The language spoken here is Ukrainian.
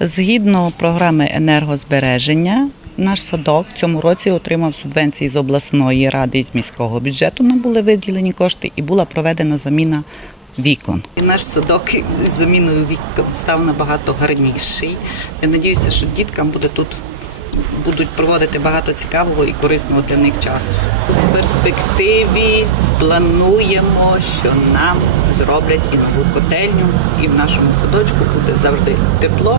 Згідно програми енергозбереження, наш садок в цьому році отримав субвенції з обласної ради і з міського бюджету. Нам були виділені кошти і була проведена заміна вікон. Наш садок з заміною вікон став набагато гарніший. Я сподіваюся, що діткам будуть проводити багато цікавого і корисного для них часу. В перспективі плануємо, що нам зроблять і нову котельню, і в нашому садочку буде завжди тепло.